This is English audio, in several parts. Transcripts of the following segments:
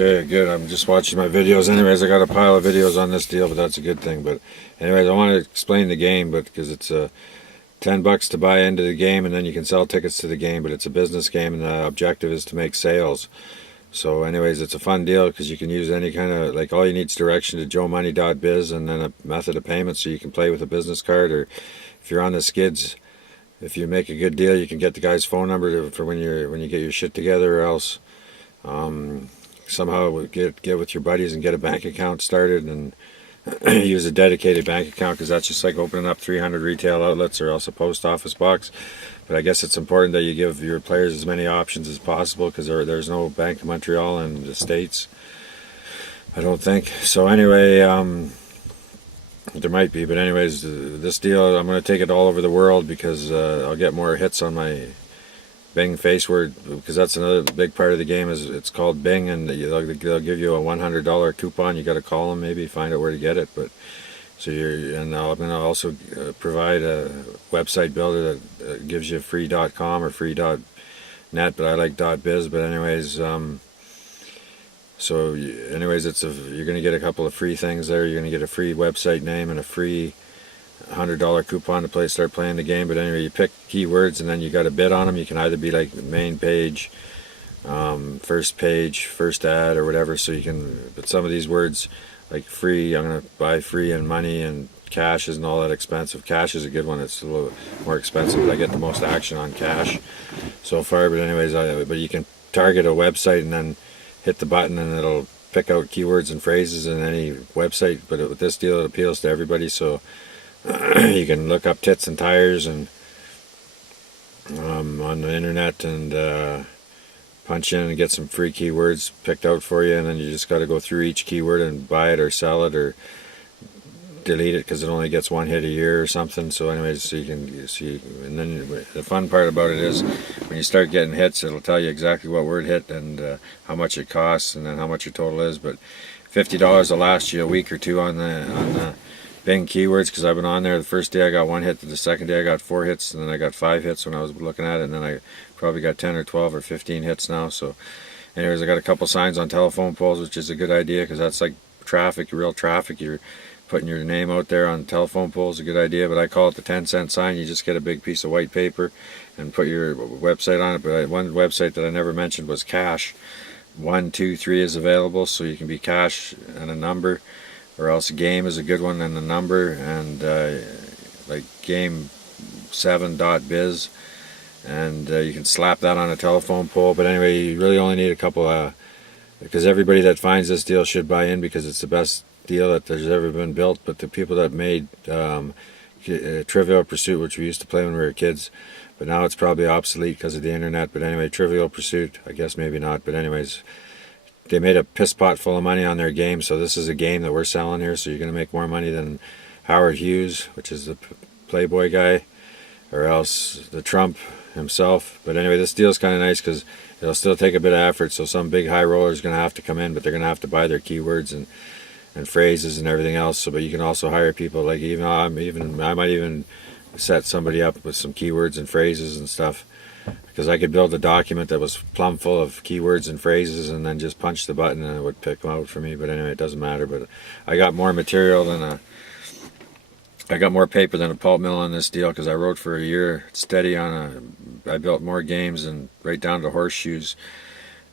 Okay, good. I'm just watching my videos. Anyways, I got a pile of videos on this deal, but that's a good thing. But anyways, I want to explain the game, but because it's $10 to buy into the game, and then you can sell tickets to the game. But it's a business game, and the objective is to make sales. So, anyways, it's a fun deal because you can use any kind of, like, all you need is direction to joemoney.biz and then a method of payment, so you can play with a business card, or if you're on the skids, if you make a good deal, you can get the guy's phone number for when you get your shit together, or else. Somehow get with your buddies and get a bank account started and use a dedicated bank account, because that's just like opening up 300 retail outlets or else a post office box. But I guess it's important that you give your players as many options as possible, because there's no Bank of Montreal in the States, I don't think. So anyway, there might be, but anyways, this deal, I'm going to take it all over the world because I'll get more hits on my Bing face word, because that's another big part of the game. Is it's called Bing, and they'll give you a $100 coupon. You got to call them, maybe find out where to get it. But so I'm going to also provide a website builder that gives you free.com or free.net, but I like .biz. But anyways, you're going to get a couple of free things there. You're going to get a free website name and a free $100 coupon to start playing the game. But anyway, you pick keywords and then you got to bid on them. You can either be like the main page, first page, first ad, or whatever. So you can, but some of these words like free, I'm going to buy free, and money and cash isn't all that expensive. Cash is a good one. It's a little more expensive, but I get the most action on cash so far. But anyways, but you can target a website and then hit the button and it'll pick out keywords and phrases in any website. But with this deal, it appeals to everybody. So you can look up tits and tires and on the internet and punch in and get some free keywords picked out for you, and then you just got to go through each keyword and buy it or sell it or delete it, because it only gets one hit a year or something. So anyways, so you can see. And then the fun part about it is when you start getting hits, it'll tell you exactly what word hit and how much it costs and then how much your total is. But $50 will last you a week or two on the Bing keywords, because I've been on there. The first day I got 1 hit, the second day I got 4 hits, and then I got 5 hits when I was looking at it, and then I probably got 10 or 12 or 15 hits now. So anyways, I got a couple signs on telephone poles, which is a good idea, because that's like traffic, real traffic. You're putting your name out there on telephone poles, a good idea. But I call it the 10-cent sign. You just get a big piece of white paper and put your website on it. But one website that I never mentioned was Cash. 1, 2, 3 is available, so you can be cash and a number, or else game is a good one and a number, and like game7.biz, and you can slap that on a telephone pole. But anyway, you really only need a couple, because everybody that finds this deal should buy in, because it's the best deal that there's ever been built. But the people that made Trivial Pursuit, which we used to play when we were kids, but now it's probably obsolete because of the internet. But anyway, Trivial Pursuit, I guess maybe not, but anyways, they made a piss pot full of money on their game. So this is a game that we're selling here, so you're going to make more money than Howard Hughes, which is the Playboy guy, or else the Trump himself. But anyway, this deal's kind of nice because it'll still take a bit of effort. So some big high roller is going to have to come in, but they're going to have to buy their keywords and phrases and everything else. So, but you can also hire people, like I might even set somebody up with some keywords and phrases and stuff, because I could build a document that was plumb full of keywords and phrases and then just punch the button and it would pick them out for me. But anyway, it doesn't matter. But I got more material than I got more paper than a pulp mill on this deal, because I wrote for a year steady I built more games, and right down to horseshoes.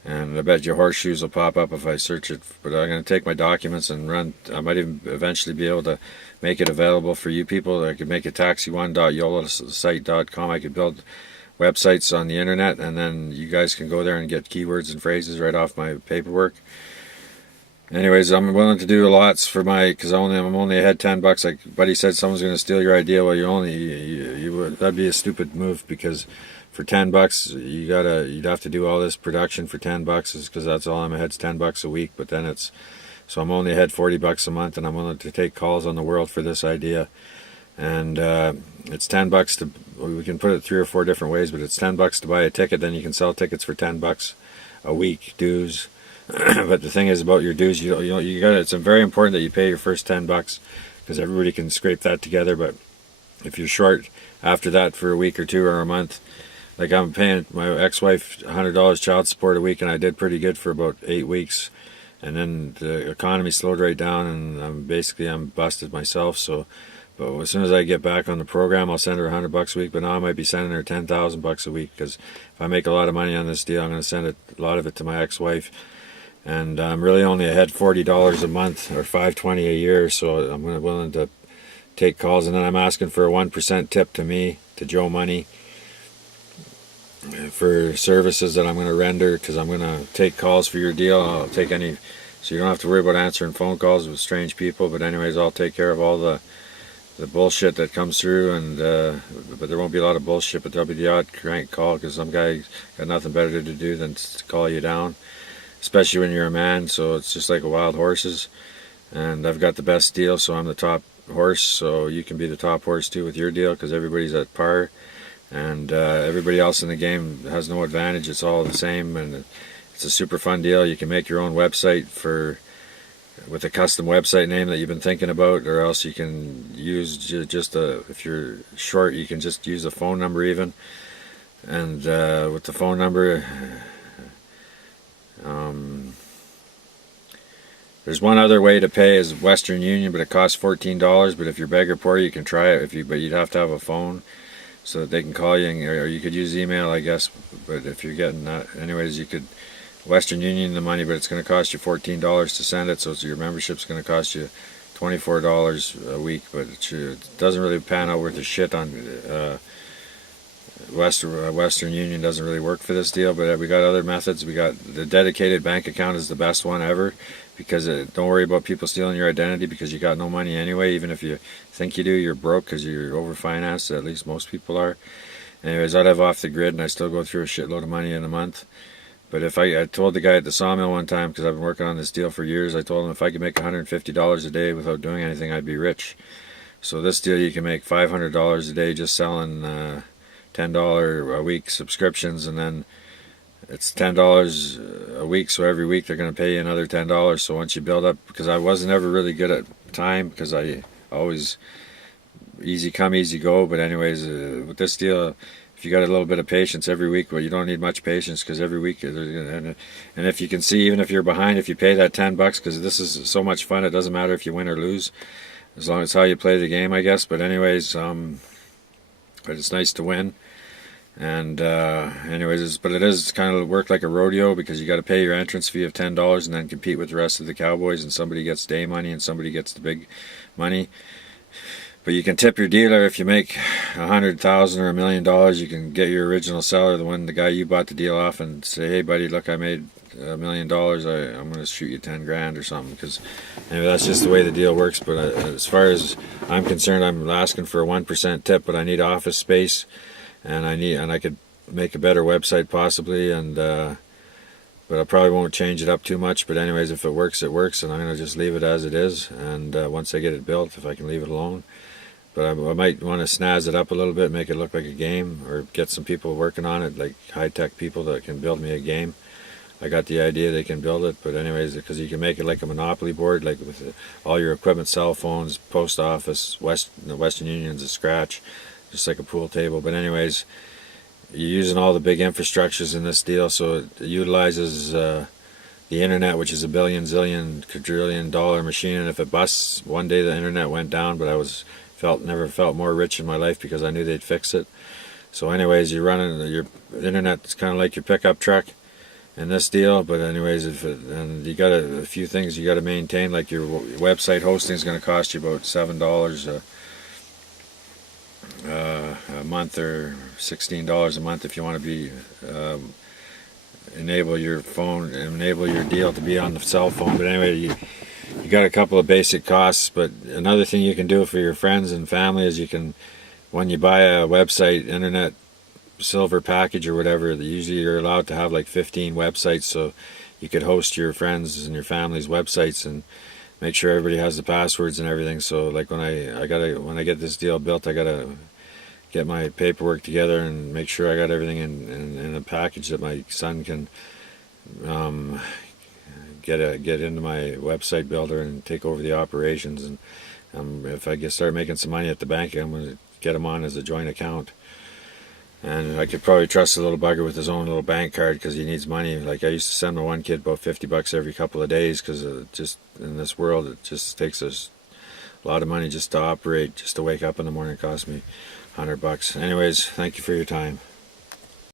And I bet your horseshoes will pop up if I search it. But I'm going to take my documents and run. I might even eventually be able to make it available for you people. I could make a taxi1.yolasite.com. I could build websites on the internet, and then you guys can go there and get keywords and phrases right off my paperwork. Anyways, I'm willing to do lots for because I'm only ahead $10. Like Buddy said, someone's going to steal your idea. Well, that'd be a stupid move, because for $10 you'd have to do all this production for $10, because that's all I'm ahead's $10 a week. But then so I'm only ahead $40 a month, and I'm willing to take calls on the world for this idea. And it's $10 we can put it 3 or 4 different ways, but it's $10 to buy a ticket. Then you can sell tickets for $10 a week, dues. But the thing is about your dues, it's very important that you pay your first $10, because everybody can scrape that together. But if you're short after that for a week or 2 or a month, like I'm paying my ex-wife $100 child support a week, and I did pretty good for about 8 weeks. and then the economy slowed right down, and I'm busted myself. So, but as soon as I get back on the program, I'll send her $100 a week. But now I might be sending her $10,000 a week, because if I make a lot of money on this deal, I'm going to send a lot of it to my ex-wife, and I'm really only ahead $40 a month or $520 a year. So I'm willing to take calls, and then I'm asking for a 1% tip to me, to Joe Money, for services that I'm going to render, because I'm going to take calls for your deal. I'll take any, so you don't have to worry about answering phone calls with strange people. But anyways, I'll take care of all the bullshit that comes through, and but there won't be a lot of bullshit, but there'll be the odd crank call, because some guy got nothing better to do than to call you down, especially when you're a man. So it's just like a wild horses, and I've got the best deal, so I'm the top horse. So you can be the top horse too with your deal, because everybody's at par, and everybody else in the game has no advantage. It's all the same, and it's a super fun deal. You can make your own website with a custom website name that you've been thinking about, or else you can use just if you're short, you can just use a phone number even. And with the phone number, there's one other way to pay, is Western Union, but it costs $14. But if you're beggar poor, you can try it. But you'd have to have a phone so that they can call you, or you could use email, I guess. But if you're getting that, anyways, you could Western Union the money, but it's going to cost you $14 to send it. So your membership's going to cost you $24 a week. But it doesn't really pan out worth a shit on Western Union. Doesn't really work for this deal. But we got other methods. We got the dedicated bank account is the best one ever, because don't worry about people stealing your identity, because you got no money anyway. Even if you think you do, you're broke because you're overfinanced. At least most people are. Anyways, I live off the grid, and I still go through a shitload of money in a month. But if I told the guy at the sawmill one time, because I've been working on this deal for years, I told him if I could make $150 a day without doing anything, I'd be rich. So this deal, you can make $500 a day just selling $10 a week subscriptions, and then it's $10 a week, so every week they're going to pay you another $10. So once you build up, because I wasn't ever really good at time, because I always easy come, easy go. But anyways, with this deal, if you got a little bit of patience every week, well, you don't need much patience, because every week, and if you can see, even if you're behind, if you pay that $10, because this is so much fun, it doesn't matter if you win or lose, as long as it's how you play the game, I guess. But anyways, but it's nice to win. And anyways, but it is kind of work like a rodeo, because you got to pay your entrance fee of $10 and then compete with the rest of the cowboys, and somebody gets day money and somebody gets the big money. But you can tip your dealer. If you make $100,000 or $1 million, you can get your original seller, the guy you bought the deal off, and say, hey buddy, look, I made $1 million, I'm going to shoot you 10 grand or something. Because anyway, that's just the way the deal works. But as far as I'm concerned, I'm asking for a 1% tip, but I need office space, and I could make a better website possibly, and but I probably won't change it up too much. But anyways, if it works, it works, and I'm going to just leave it as it is. And once I get it built, if I can leave it alone. But I might want to snazz it up a little bit, make it look like a game, or get some people working on it, like high-tech people that can build me a game. I got the idea they can build it, but anyways, because you can make it like a Monopoly board, like with all your equipment, cell phones, post office, Western Union's a scratch, just like a pool table. But anyways, you're using all the big infrastructures in this deal, so it utilizes the internet, which is a billion, zillion, quadrillion dollar machine. And if it busts, one day the internet went down, but I never felt more rich in my life, because I knew they'd fix it. So anyways, you're running your internet. It's kind of like your pickup truck in this deal. But anyways, and you got a few things you got to maintain, like your website hosting is going to cost you about $7 a month, or $16 a month, if you want to be enable your deal to be on the cell phone. But anyway, you got a couple of basic costs. But another thing you can do for your friends and family is, you can, when you buy a website internet silver package or whatever, usually you're allowed to have like 15 websites, so you could host your friends and your family's websites and make sure everybody has the passwords and everything. So like when I get this deal built, I gotta get my paperwork together and make sure I got everything in a package that my son can get into my website builder and take over the operations. And if I start making some money at the bank, I'm going to get him on as a joint account. And I could probably trust the little bugger with his own little bank card because he needs money. Like I used to send my one kid about $50 every couple of days because just in this world it just takes us a lot of money just to operate, just to wake up in the morning. It cost me $100. Anyways, thank you for your time.